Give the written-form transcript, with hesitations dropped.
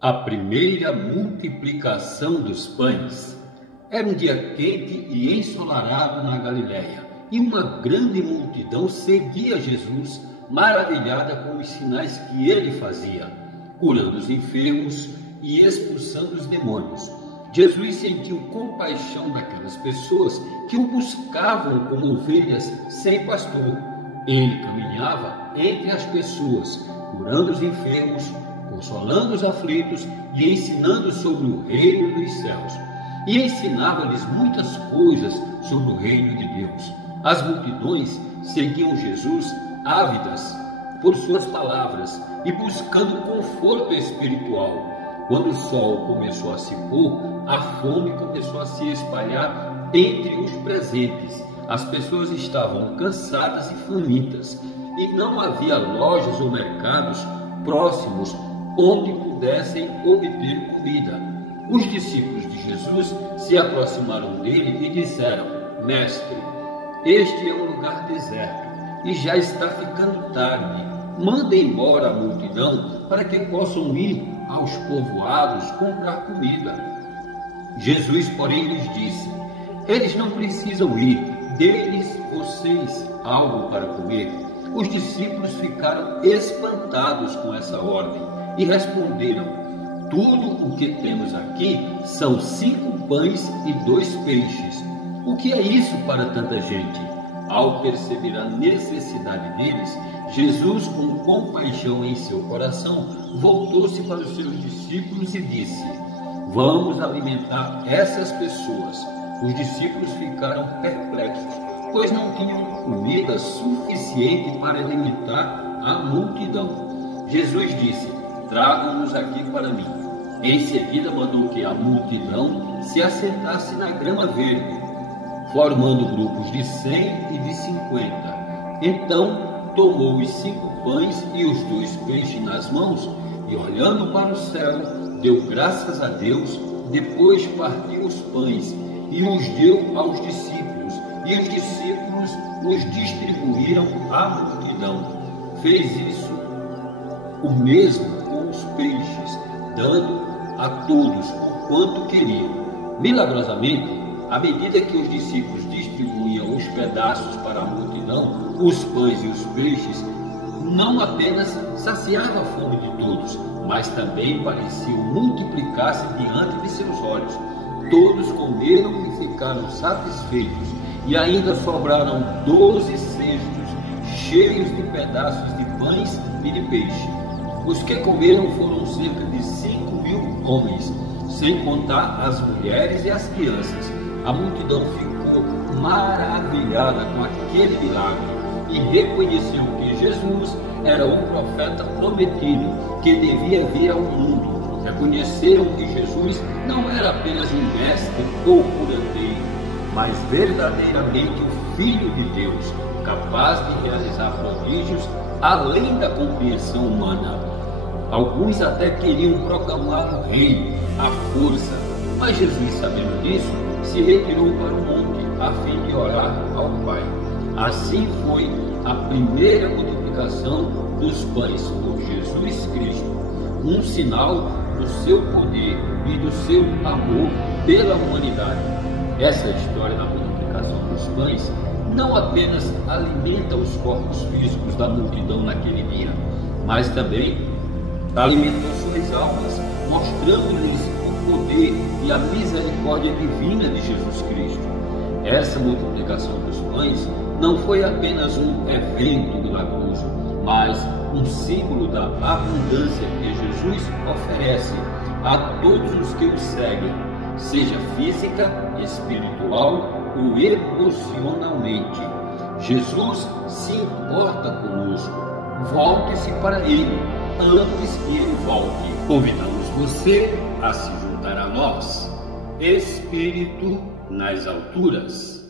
A primeira multiplicação dos pães. Era um dia quente e ensolarado na Galiléia, e uma grande multidão seguia Jesus, maravilhada com os sinais que ele fazia, curando os enfermos e expulsando os demônios. Jesus sentiu compaixão daquelas pessoas que o buscavam como ovelhas sem pastor. Ele caminhava entre as pessoas, curando os enfermos, consolando os aflitos e ensinando sobre o reino dos céus. E ensinava-lhes muitas coisas sobre o reino de Deus. As multidões seguiam Jesus ávidas por suas palavras e buscando conforto espiritual. Quando o sol começou a se pôr, a fome começou a se espalhar entre os presentes. As pessoas estavam cansadas e famintas, e não havia lojas ou mercados próximos onde pudessem obter comida. Os discípulos de Jesus se aproximaram dele e disseram: Mestre, este é um lugar deserto e já está ficando tarde. Manda embora a multidão para que possam ir aos povoados comprar comida. Jesus, porém, lhes disse: Eles não precisam ir, dê-lhes vocês algo para comer. Os discípulos ficaram espantados com essa ordem e responderam: Tudo o que temos aqui são 5 pães e 2 peixes. O que é isso para tanta gente? Ao perceber a necessidade deles, Jesus, com compaixão em seu coração, voltou-se para os seus discípulos e disse: Vamos alimentar essas pessoas. Os discípulos ficaram perplexos, pois não tinham comida suficiente para alimentar a multidão. Jesus disse: Tragam-nos aqui para mim. Em seguida mandou que a multidão se assentasse na grama verde, formando grupos de 100 e de 50. Então tomou os 5 pães e os 2 peixes nas mãos e, olhando para o céu, deu graças a Deus. Depois partiu os pães e os deu aos discípulos, e os discípulos os distribuíram à multidão. Fez isso o mesmo com os peixes, dando a todos o quanto queriam. Milagrosamente, à medida que os discípulos distribuíam os pedaços para a multidão, os pães e os peixes, não apenas saciava a fome de todos, mas também pareciam multiplicar-se diante de seus olhos. Todos comeram e ficaram satisfeitos, e ainda sobraram 12 cestos cheios de pedaços de pães e de peixe. Os que comeram foram cerca de 5.000 homens, sem contar as mulheres e as crianças. A multidão ficou maravilhada com aquele milagre e reconheceu que Jesus era o profeta prometido que devia vir ao mundo. Reconheceram que Jesus não era apenas um mestre ou curandeiro, mas verdadeiramente o Filho de Deus, capaz de realizar prodígios além da compreensão humana. Alguns até queriam proclamar o reino, a força, mas Jesus, sabendo disso, se retirou para o monte a fim de orar ao Pai. Assim foi a primeira multiplicação dos pães por Jesus Cristo, um sinal do seu poder e do seu amor pela humanidade. Essa história da multiplicação dos pães não apenas alimenta os corpos físicos da multidão naquele dia, mas também alimentou suas almas, mostrando-lhes o poder e a misericórdia divina de Jesus Cristo. Essa multiplicação dos pães não foi apenas um evento milagroso, mas um símbolo da abundância que Jesus oferece a todos os que o seguem, seja física, espiritual ou emocionalmente. Jesus se importa conosco. Volte-se para Ele antes que Ele volte. Convidamos você a se juntar a nós. Espírito nas alturas.